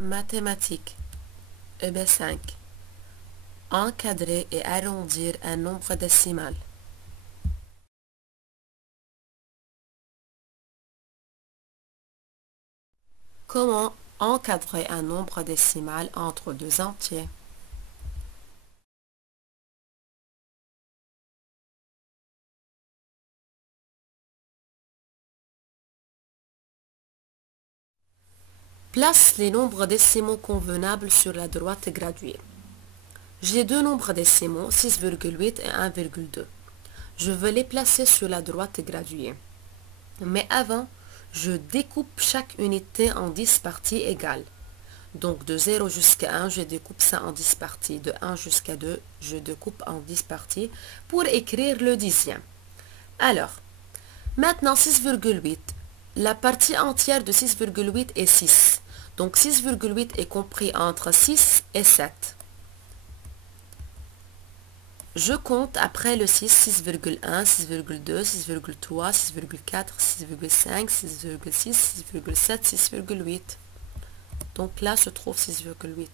Mathématiques. EB5. Encadrer et arrondir un nombre décimal. Comment encadrer un nombre décimal entre deux entiers? Place les nombres décimaux convenables sur la droite graduée. J'ai deux nombres décimaux, 6,8 et 1,2. Je veux les placer sur la droite graduée. Mais avant, je découpe chaque unité en 10 parties égales. Donc de 0 jusqu'à 1, je découpe ça en 10 parties. De 1 jusqu'à 2, je découpe en 10 parties pour écrire le dixième. Alors, maintenant 6,8. La partie entière de 6,8 est 6. Donc 6,8 est compris entre 6 et 7. Je compte après le 6, 6,1, 6,2, 6,3, 6,4, 6,5, 6,6, 6,7, 6,8. Donc là se trouve 6,8.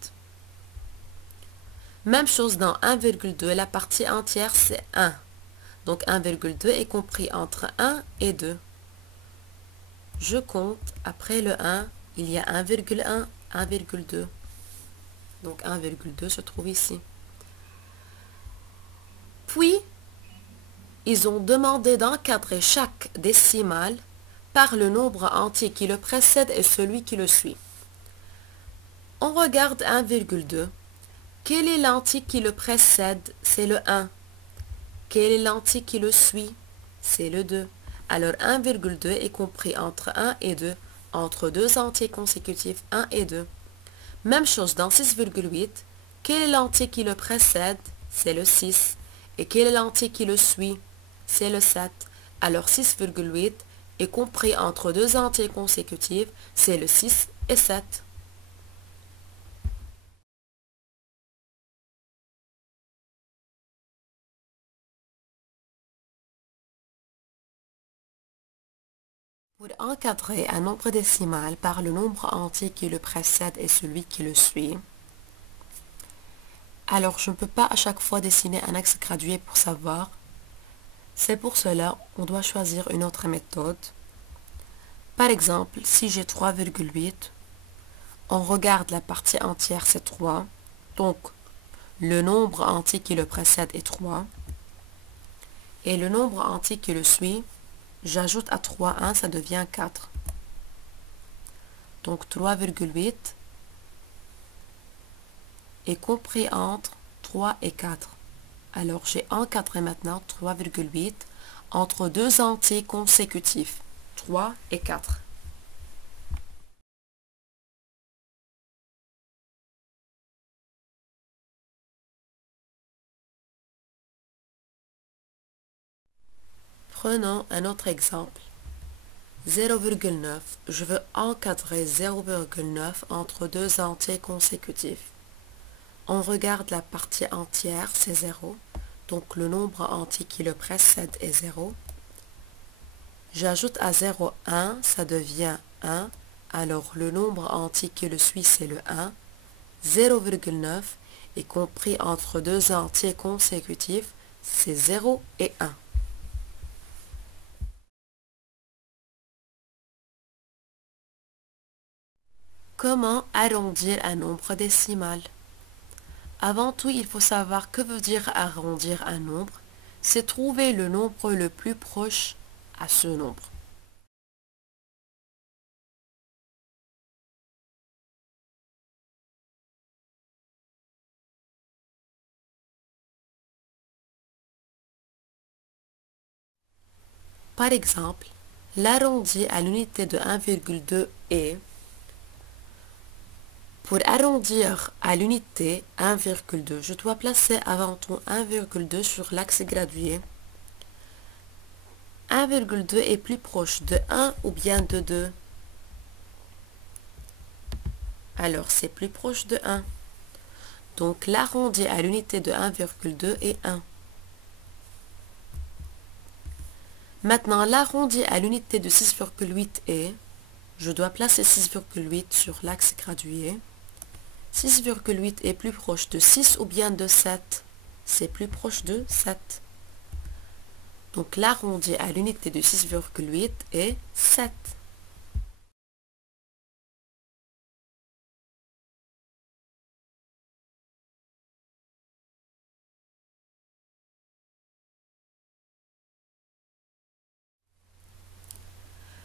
Même chose dans 1,2, la partie entière c'est 1. Donc 1,2 est compris entre 1 et 2. Je compte, après le 1, il y a 1,1, 1,2. Donc 1,2 se trouve ici. Puis, ils ont demandé d'encadrer chaque décimal par le nombre entier qui le précède et celui qui le suit. On regarde 1,2. Quel est l'entier qui le précède? C'est le 1. Quel est l'entier qui le suit? C'est le 2. Alors 1,2 est compris entre 1 et 2, entre deux entiers consécutifs 1 et 2. Même chose dans 6,8. Quel est l'entier qui le précède? C'est le 6. Et quel est l'entier qui le suit? C'est le 7. Alors 6,8 est compris entre deux entiers consécutifs, c'est le 6 et 7. Pour encadrer un nombre décimal par le nombre entier qui le précède et celui qui le suit, alors je ne peux pas à chaque fois dessiner un axe gradué pour savoir. C'est pour cela on doit choisir une autre méthode. Par exemple, si j'ai 3,8, on regarde la partie entière, c'est 3. Donc, le nombre entier qui le précède est 3. Et le nombre entier qui le suit, j'ajoute à 3 1, ça devient 4. Donc 3,8 est compris entre 3 et 4. Alors j'ai encadré maintenant 3,8 entre deux entiers consécutifs, 3 et 4. Prenons un autre exemple. 0,9. Je veux encadrer 0,9 entre deux entiers consécutifs. On regarde la partie entière, c'est 0. Donc le nombre entier qui le précède est 0. J'ajoute à 0 1, ça devient 1. Alors le nombre entier qui le suit, c'est le 1. 0,9 est compris entre deux entiers consécutifs, c'est 0 et 1. Comment arrondir un nombre décimal? Avant tout, il faut savoir que veut dire arrondir un nombre. C'est trouver le nombre le plus proche à ce nombre. Par exemple, l'arrondi à l'unité de 1,2 est. Pour arrondir à l'unité 1,2, je dois placer avant tout 1,2 sur l'axe gradué. 1,2 est plus proche de 1 ou bien de 2? Alors c'est plus proche de 1. Donc l'arrondi à l'unité de 1,2 est 1. Maintenant l'arrondi à l'unité de 6,8 est. Je dois placer 6,8 sur l'axe gradué. 6,8 est plus proche de 6 ou bien de 7? C'est plus proche de 7. Donc l'arrondi à l'unité de 6,8 est 7.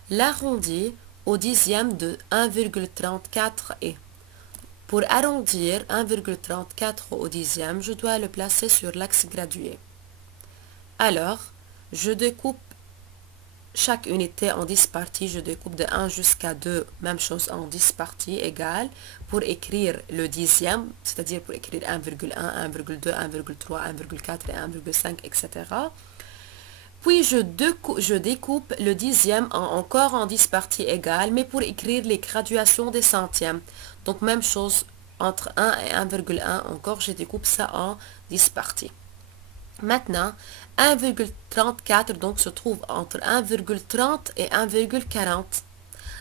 L'arrondi au dixième de 1,34 est. Pour arrondir 1,34 au dixième, je dois le placer sur l'axe gradué. Alors, je découpe chaque unité en 10 parties. Je découpe de 1 jusqu'à 2, même chose en 10 parties égales, pour écrire le dixième, c'est-à-dire pour écrire 1,1, 1,2, 1,3, 1,4 et 1,5, etc. Puis je découpe le dixième encore en 10 parties égales, mais pour écrire les graduations des centièmes. Donc même chose entre 1 et 1,1, encore je découpe ça en 10 parties. Maintenant, 1,34 donc se trouve entre 1,30 et 1,40.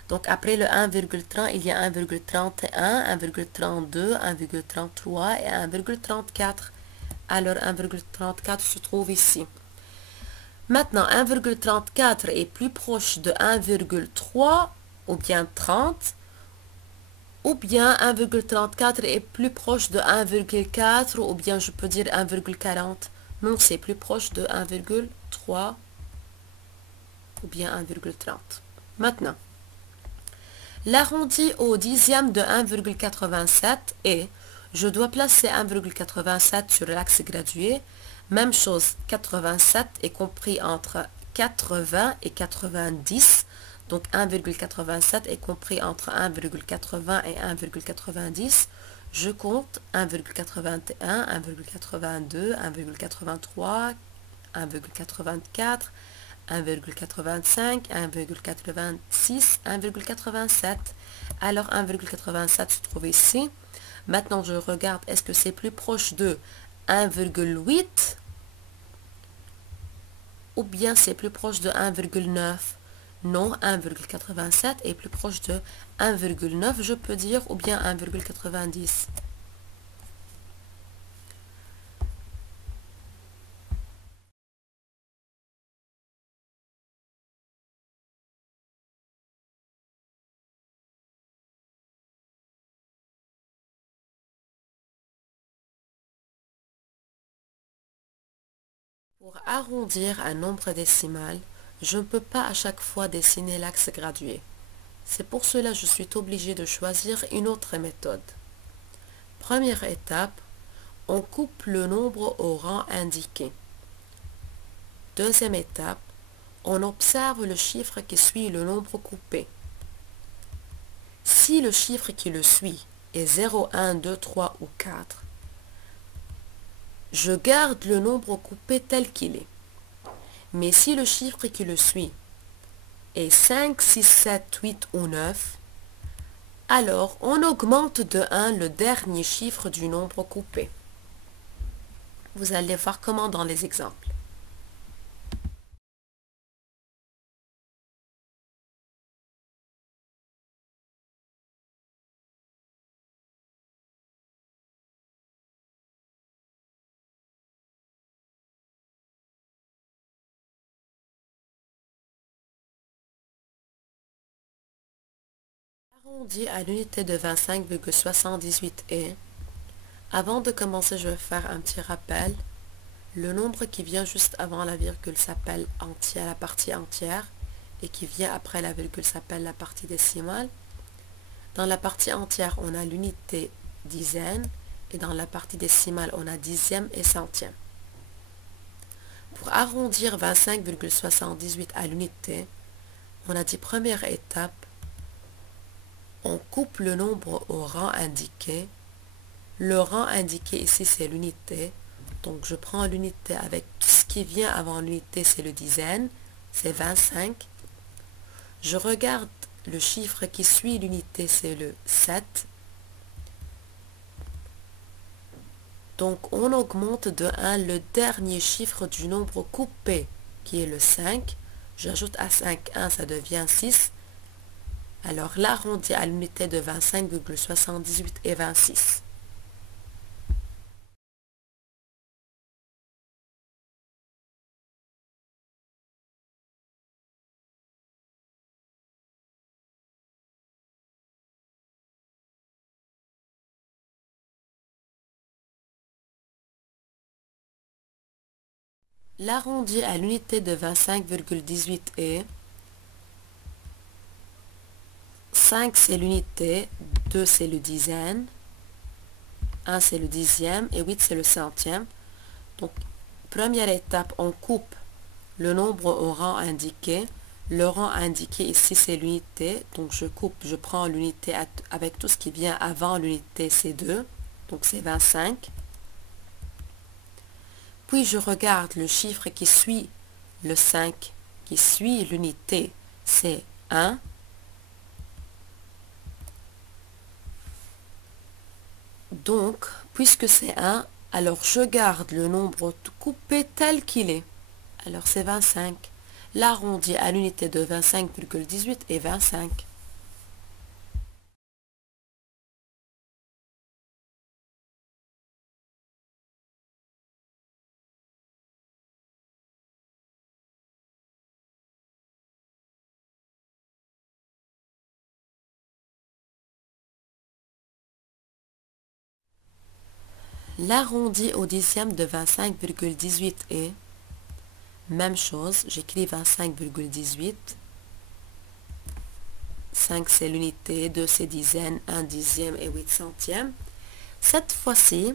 Donc après le 1,30, il y a 1,31, 1,32, 1,33 et 1,34. Alors 1,34 se trouve ici. Maintenant, 1,34 est plus proche de 1,3 ou bien 30, ou bien 1,34 est plus proche de 1,4 ou bien je peux dire 1,40. Non, c'est plus proche de 1,3 ou bien 1,30. Maintenant, l'arrondi au dixième de 1,87 est, je dois placer 1,87 sur l'axe gradué. Même chose, 87 est compris entre 80 et 90. Donc 1,87 est compris entre 1,80 et 1,90. Je compte 1,81, 1,82, 1,83, 1,84, 1,85, 1,86, 1,87. Alors 1,87 se trouve ici. Maintenant je regarde, est-ce que c'est plus proche de 1,8 ou bien c'est plus proche de 1,9? Non, 1,87 est plus proche de 1,9, je peux dire, ou bien 1,90. Pour arrondir un nombre décimal, je ne peux pas à chaque fois dessiner l'axe gradué. C'est pour cela que je suis obligé de choisir une autre méthode. Première étape, on coupe le nombre au rang indiqué. Deuxième étape, on observe le chiffre qui suit le nombre coupé. Si le chiffre qui le suit est 0, 1, 2, 3 ou 4, je garde le nombre coupé tel qu'il est. Mais si le chiffre qui le suit est 5, 6, 7, 8 ou 9, alors on augmente de 1 le dernier chiffre du nombre coupé. Vous allez voir comment dans les exemples. Arrondi à l'unité de 25,78 est. Avant de commencer, je vais faire un petit rappel. Le nombre qui vient juste avant la virgule s'appelle entière, la partie entière, et qui vient après la virgule s'appelle la partie décimale. Dans la partie entière, on a l'unité dizaine, et dans la partie décimale, on a dixième et centième. Pour arrondir 25,78 à l'unité, on a dit première étape, on coupe le nombre au rang indiqué. Le rang indiqué ici, c'est l'unité. Donc, je prends l'unité avec tout ce qui vient avant l'unité, c'est le dizaine, c'est 25. Je regarde le chiffre qui suit l'unité, c'est le 7. Donc, on augmente de 1 le dernier chiffre du nombre coupé, qui est le 5. J'ajoute à 5, 1, ça devient 6. Alors, l'arrondi à l'unité de 25,78 est 26. L'arrondi à l'unité de 25,18 est 5 c'est l'unité, 2 c'est le dizaine, 1 c'est le dixième et 8 c'est le centième. Donc, première étape, on coupe le nombre au rang indiqué. Le rang indiqué ici, c'est l'unité. Donc, je prends l'unité avec tout ce qui vient avant l'unité, c'est 2. Donc, c'est 25. Puis, je regarde le chiffre qui suit le 5, qui suit l'unité, c'est 1. Donc, puisque c'est 1, alors je garde le nombre coupé tel qu'il est. Alors, c'est 25. L'arrondi à l'unité de 25,18 est 25. L'arrondi au dixième de 25,18 est même chose, j'écris 25,18. 5 c'est l'unité, 2 c'est dizaine, 1 dixième et 8 centièmes. Cette fois-ci,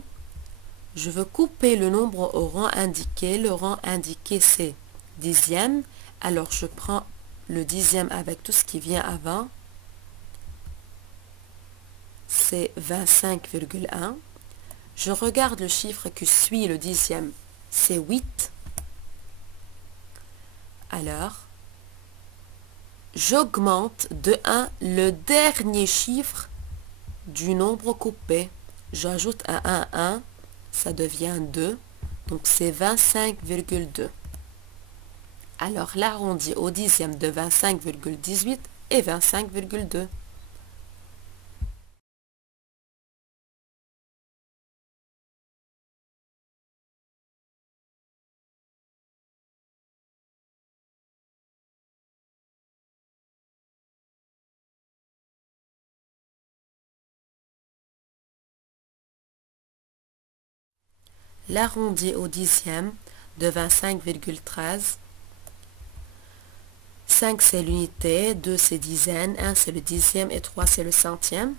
je veux couper le nombre au rang indiqué. Le rang indiqué c'est dixième. Alors je prends le dixième avec tout ce qui vient avant. C'est 25,1. Je regarde le chiffre qui suit le dixième. C'est 8. Alors, j'augmente de 1 le dernier chiffre du nombre coupé. J'ajoute un 1, ça devient 2. Donc, c'est 25,2. Alors, l'arrondi au dixième de 25,18 est 25,2. L'arrondi au dixième de 25,13. 5 c'est l'unité, 2 c'est dizaine, 1 c'est le dixième et 3 c'est le centième.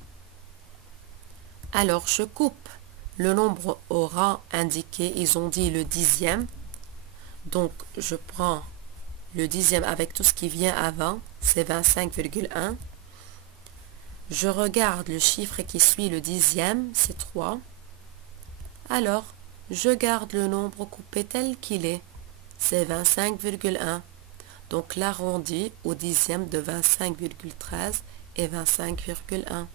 Alors je coupe le nombre au rang indiqué, ils ont dit le dixième. Donc je prends le dixième avec tout ce qui vient avant, c'est 25,1. Je regarde le chiffre qui suit le dixième, c'est 3. Alors, je garde le nombre coupé tel qu'il est, c'est 25,1. Donc l'arrondi au dixième de 25,13 est 25,1.